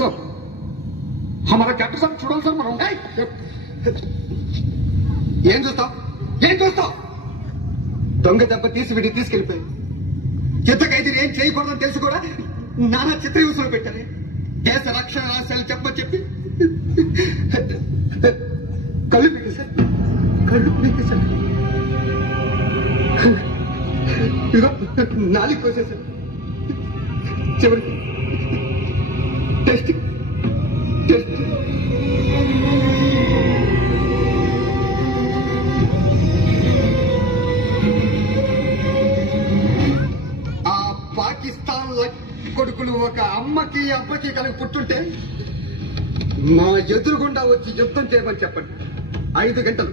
Sir हमारा captain साहब చూడాలి సార్ మనం ఏం చూస్తావు దొంగ దెబ్బ తీసి వీడి తీసుకెళ్ళిపోయి యుద్ధ ఖైదీని ఏం చేయకూడదని తెలుసు కూడా నానా చిత్రహింసలు పెట్టారు. దేశ రక్షణ రహస్యాలు చెప్పి కళ్ళు పీకేశారు. ఇదిగో నాలుగు కోసేశారు. చివరికి టెస్ట్ ఆ పాకిస్తాన్ కొడుకులు ఒక అమ్మకి అబ్బకి కలిగి పుట్టుంటే మా ఎదురుగుండా వచ్చి యుద్ధం చేయమని చెప్పండి. 5 గంటలు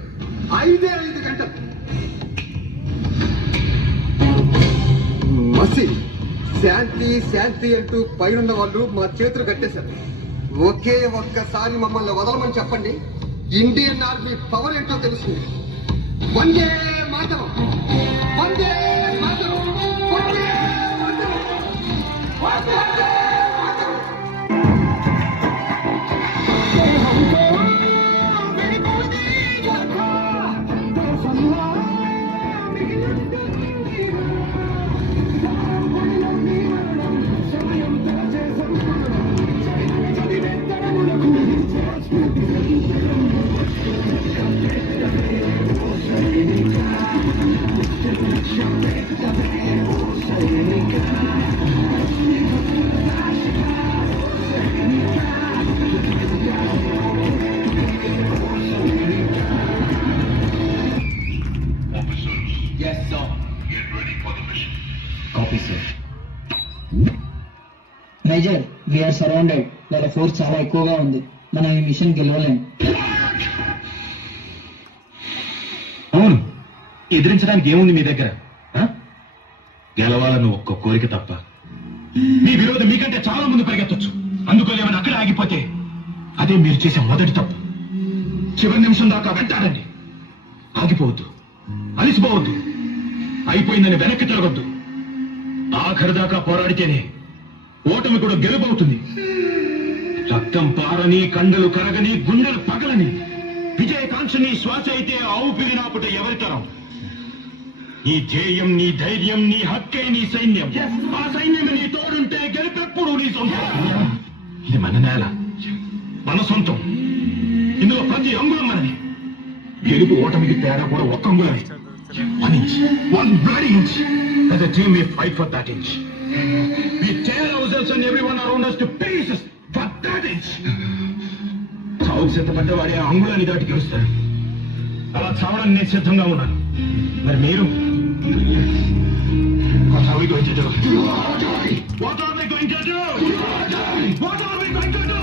5 గంటలు మసి శాంతి అంటూ పైనున్న వాళ్ళు మా చేతులు కట్టేశారు. ఒకే ఒక్కసారి మమ్మల్ని వదలమని చెప్పండి. ఇండియన్ ఆర్మీ పవర్ ఏంటో తెలుస్తుంది. Vande Mataram, Vande Mataram, Vande Mataram, Vande Mataram. Yes, sir. Get ready for the mission. Copy, sir. Major, we are surrounded. వాళ్ళ ఫోర్స్ చాలా ఎక్కువగా ఉంది. మనం ఈ మిషన్ గెలవలేం. అవును, ఎదిరించడానికి ఏముంది మీ దగ్గర? గెలవాలని ఒక్క కోరిక తప్ప. మీ విరోధం మీకంటే చాలా ముందు పరిగెత్తొచ్చు. అందుకోలేమని అక్కడ ఆగిపోతే అదే మీరు చేసే మొదటి తప్పు. చివరి నిమిషం దాకా వెంటాడండి. ఆగిపోవద్దు, అలిసిపోవద్దు, అయిపోయిందని వెనక్కి తిరగొద్దు. ఆఖరి దాకా పోరాడితేనే ఓటమి కూడా గెలుపవుతుంది. రక్తం పారని, కండలు కరగని, గుండెలు పగలని విజయకాంక్షని శ్వాస అయితే ఊపిరినాపుట ఎవరితరం? నీ ధ్యేయం, నీ ధైర్యం, నీ హక్కే నీ సైన్యం. ఆ సైన్యం నీ తోడుంటే గెలుపెప్పుడు నీ సొంతం. ఇది మన నేల, మన సొంతం. ఇందులో ప్రతి అంగుళం మనది. గెలుపు ఓటమికి తేడా కూడా ఒక్క అంగుళమే. 1 inch, 1 bloody inch. As a team we fight for that inch. We tear ourselves and everyone around us to pieces for that inch. చావుకు సిద్ధపడ్డవాడే అంగుళాన్ని దాటి గెలుస్తారు. అలా చావడానికి నేను సిద్ధంగా ఉన్నాను. మరి మీరు? What are we going to do? What are we going to do? What are we going to do?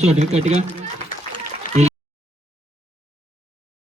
చూడండి గట్టిగా